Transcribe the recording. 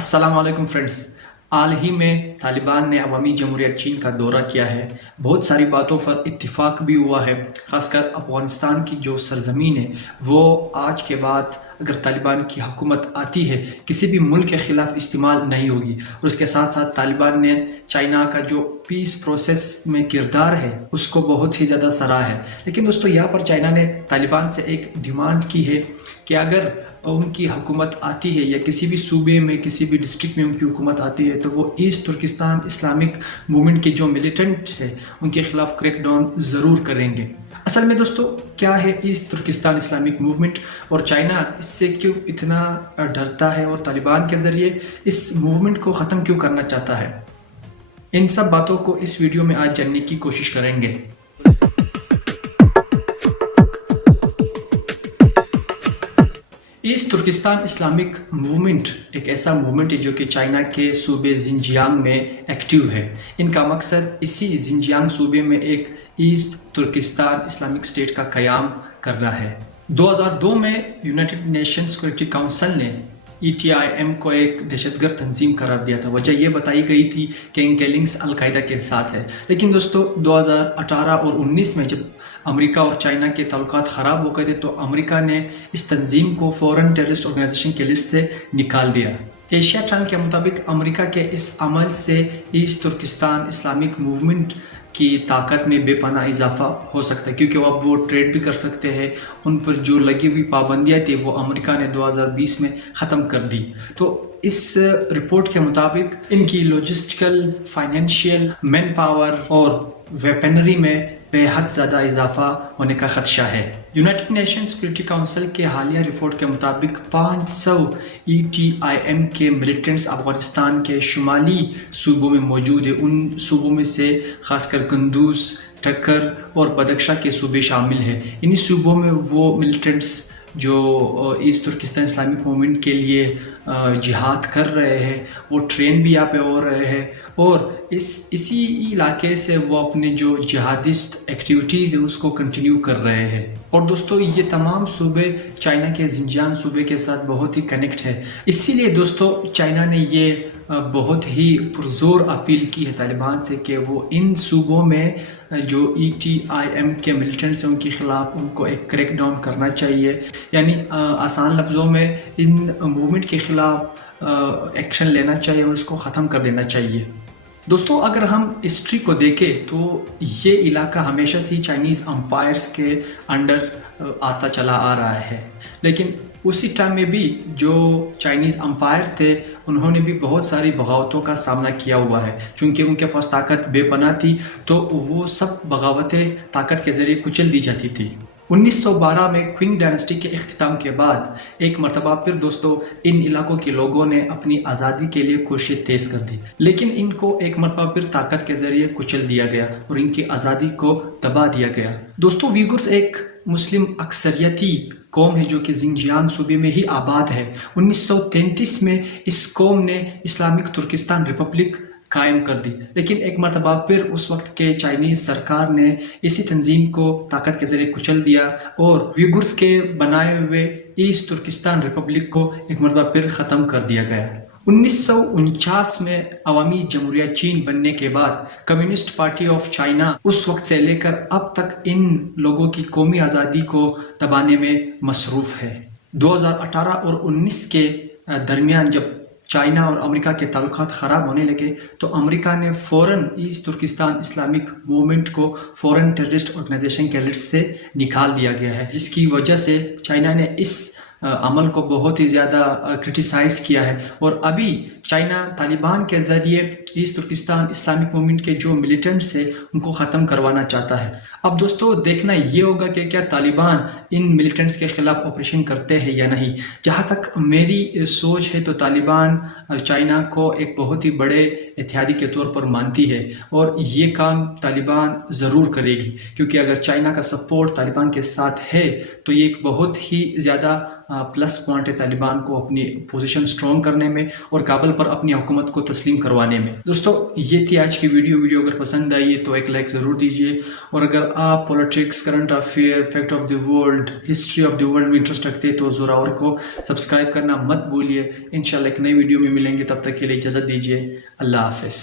अस्सलाम वालेकुम फ्रेंड्स। हाल ही में तालिबान ने अवामी जमहूरियत चीन का दौरा किया है। बहुत सारी बातों पर इत्तिफाक भी हुआ है। ख़ासकर अफ़गानिस्तान की जो सरज़मीन है वो आज के बाद अगर तालिबान की हुकूमत आती है किसी भी मुल्क के ख़िलाफ़ इस्तेमाल नहीं होगी। और उसके साथ साथ तालिबान ने चाइना का जो पीस प्रोसेस में किरदार है उसको बहुत ही ज़्यादा सराहा है। लेकिन दोस्तों यहाँ पर चाइना ने तालिबान से एक डिमांड की है कि अगर उनकी हुकूमत आती है या किसी भी सूबे में किसी भी डिस्ट्रिक्ट में उनकी हुकूमत आती है तो वो ईस्ट तुर्किस्तान इस्लामिक मूवमेंट के जो मिलिटेंट्स हैं उनके खिलाफ क्रैकडाउन ज़रूर करेंगे। असल में दोस्तों क्या है ईस्ट तुर्किस्तान इस्लामिक मूवमेंट और चाइना इससे क्यों इतना डरता है और तालिबान के ज़रिए इस मूवमेंट को ख़त्म क्यों करना चाहता है, इन सब बातों को इस वीडियो में आज जानने की कोशिश करेंगे। ईस्ट तुर्किस्तान इस्लामिक मूवमेंट एक ऐसा मूवमेंट है जो कि चाइना के सूबे जिनजियांग में एक्टिव है। इनका मकसद इसी जिनजियांग सूबे में एक ईस्ट तुर्किस्तान इस्लामिक स्टेट का क़याम करना है। 2002 में यूनाइटेड नेशन सिक्योरिटी काउंसिल ने ETIM को एक दहशतगर्द तंजीम करार दिया था। वजह यह बताई गई थी कि इनके लिंक्स अलकायदा के साथ है। लेकिन दोस्तों 2018 और 19 में जब अमेरिका और चाइना के ताल्लुकात ख़राब हो गए थे तो अमेरिका ने इस तंजीम को फॉरेन टेररिस्ट ऑर्गेनाइजेशन के लिस्ट से निकाल दिया। एशिया टाइम के मुताबिक अमेरिका के इस अमल से ईस्ट तुर्किस्तान इस्लामिक मूवमेंट की ताकत में बेपनाह इजाफा हो सकता है, क्योंकि अब वो ट्रेड भी कर सकते हैं। उन पर जो लगी हुई पाबंदियाँ थी वो अमेरिका ने 2020 में ख़त्म कर दी। तो इस रिपोर्ट के मुताबिक इनकी लॉजिस्टिकल, फाइनेंशियल, मैन पावर और वेपनरी में बेहद ज़्यादा इजाफा होने का खदशा है। यूनाइटेड नेशन सिक्योरिटी काउंसिल के हालिया रिपोर्ट के मुताबिक 500 ETIM के मिलिटेंट्स अफगानिस्तान के शुमाली सूबों में मौजूद है। उन सूबों में से खासकर कुंदूज, टक्कर और बदख्शा के सूबे शामिल हैं। इन्हीं सूबों में वो मिलिटेंट्स जो ईस्ट तुर्किस्तान इस्लामिक मूवमेंट के लिए जिहाद कर रहे हैं वो ट्रेन भी यहाँ पे हो रहे हैं और इसी इलाके से वो अपने जो जिहादिस्ट एक्टिविटीज़ है उसको कंटिन्यू कर रहे हैं। और दोस्तों ये तमाम सूबे चाइना के जिनजियांग सूबे के साथ बहुत ही कनेक्ट है। इसीलिए दोस्तों चाइना ने ये बहुत ही पुरजोर अपील की है तालिबान से कि वो इन सूबों में जो ETIM के मिलिटेंट्स हैं उनके खिलाफ उनको एक क्रैकडाउन करना चाहिए। यानी आसान लफ्ज़ों में इन मूवमेंट के खिलाफ एक्शन लेना चाहिए और इसको ख़त्म कर देना चाहिए। दोस्तों अगर हम हिस्ट्री को देखें तो ये इलाका हमेशा से ही चाइनीज़ अम्पायर्स के अंडर आता चला आ रहा है। लेकिन उसी टाइम में भी जो चाइनीज़ अम्पायर थे उन्होंने भी बहुत सारी बगावतों का सामना किया हुआ है। चूँकि उनके पास ताकत बेपनाह थी तो वो सब बगावतें ताकत के ज़रिए कुचल दी जाती थी। 1912 में क्विंग डायनेस्टी के इख्तिताम के बाद एक मरतबा फिर दोस्तों इन इलाकों के लोगों ने अपनी आज़ादी के लिए कोशिश तेज कर दी, लेकिन इनको एक मरतबा फिर ताकत के ज़रिए कुचल दिया गया और इनकी आज़ादी को दबा दिया गया। दोस्तों वीगुर्स एक मुस्लिम अक्सरियती कौम है जो कि जिनजियांग सूबे में ही आबाद है। 1933 में इस कौम ने इस्लामिक तुर्किस्तान रिपब्लिक कायम कर दी, लेकिन एक मरतबा फिर उस वक्त के चाइनीज़ सरकार ने इसी तंजीम को ताकत के ज़रिए कुचल दिया और वीगुर्स के बनाए हुए ईस्ट तुर्किस्तान रिपब्लिक को एक मरतबा फिर ख़त्म कर दिया गया। 1949 में अवामी जमहूरियत चीन बनने के बाद कम्युनिस्ट पार्टी ऑफ चाइना उस वक्त से लेकर अब तक इन लोगों की कौमी आज़ादी को दबाने में मसरूफ़ है। 2018 और 19 के दरमियान जब चाइना और अमेरिका के ताल्लुकात ख़राब होने लगे तो अमेरिका ने फ़ौरन ईस्ट तुर्किस्तान इस्लामिक मूवमेंट को फॉरेन टेररिस्ट ऑर्गेनाइजेशन के लिस्ट से निकाल दिया गया है, जिसकी वजह से चाइना ने इस अमल को बहुत ही ज़्यादा क्रिटिसाइज़ किया है। और अभी चाइना तालिबान के ज़रिए ईस्ट तुर्किस्तान इस्लामिक मूवमेंट के जो मिलिटेंट्स हैं उनको ख़त्म करवाना चाहता है। अब दोस्तों देखना ये होगा कि क्या तालिबान इन मिलिटेंट्स के ख़िलाफ़ ऑपरेशन करते हैं या नहीं। जहाँ तक मेरी सोच है तो तालिबान चाइना को एक बहुत ही बड़े इत्तेहादी के तौर पर मानती है और ये काम तालिबान ज़रूर करेगी, क्योंकि अगर चाइना का सपोर्ट तालिबान के साथ है तो ये एक बहुत ही ज़्यादा پلس پوائنٹ ہے طالبان کو اپنی پوزیشن سٹرونگ کرنے میں اور کابل پر اپنی حکومت کو تسلیم کروانے میں۔ دوستو یہ تھی آج کی ویڈیو اگر پسند آئی تو ایک لائک ضرور دیجیے، اور اگر آپ politics, current affair, fact of the world, history of the world میں انٹرسٹ رکھتے تو زوراور کو سبسکرائب کرنا مت بھولیے۔ انشاءاللہ ایک نئی ویڈیو میں ملیں گے، تب تک کے لیے اجازت دیجیے، اللہ حافظ۔